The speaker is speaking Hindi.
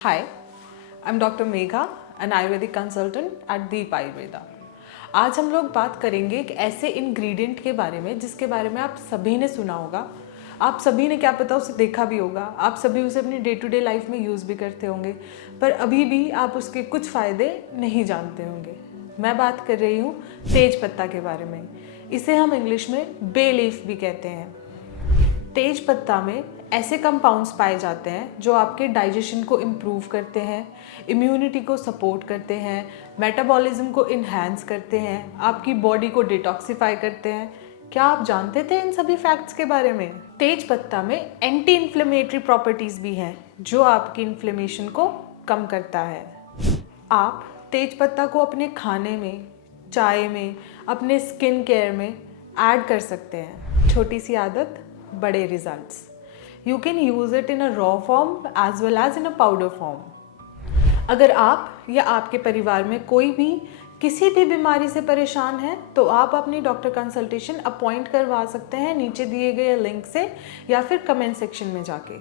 Hi, I'm Dr. Megha, an Ayurvedic consultant at Deep Ayurveda. आज हम लोग बात करेंगे एक ऐसे इंग्रेडिएंट के बारे में जिसके बारे में आप सभी ने सुना होगा, आप सभी ने क्या पता उसे देखा भी होगा, आप सभी उसे अपनी डे टू डे लाइफ में यूज़ भी करते होंगे, पर अभी भी आप उसके कुछ फ़ायदे नहीं जानते होंगे। मैं बात कर रही हूँ तेज पत्ता के बारे में। इसे हम इंग्लिश में बे लीफ भी कहते हैं। तेज पत्ता में ऐसे कंपाउंड्स पाए जाते हैं जो आपके डाइजेशन को इम्प्रूव करते हैं, इम्यूनिटी को सपोर्ट करते हैं, मेटाबॉलिज्म को इन्हांस करते हैं, आपकी बॉडी को डिटॉक्सिफाई करते हैं। क्या आप जानते थे इन सभी फैक्ट्स के बारे में? तेज पत्ता में एंटी इन्फ्लेमेटरी प्रॉपर्टीज़ भी हैं जो आपकी इन्फ्लेमेशन को कम करता है। आप तेज पत्ता को अपने खाने में, चाय में, अपने स्किन केयर में ऐड कर सकते हैं। छोटी सी आदत, बड़े results. You can use it in a raw form as well as in a powder form. अगर आप या आपके परिवार में कोई भी किसी भी बीमारी से परेशान है तो आप अपनी डॉक्टर कंसल्टेशन अपॉइंट करवा सकते हैं नीचे दिए गए लिंक से या फिर कमेंट सेक्शन में जाके।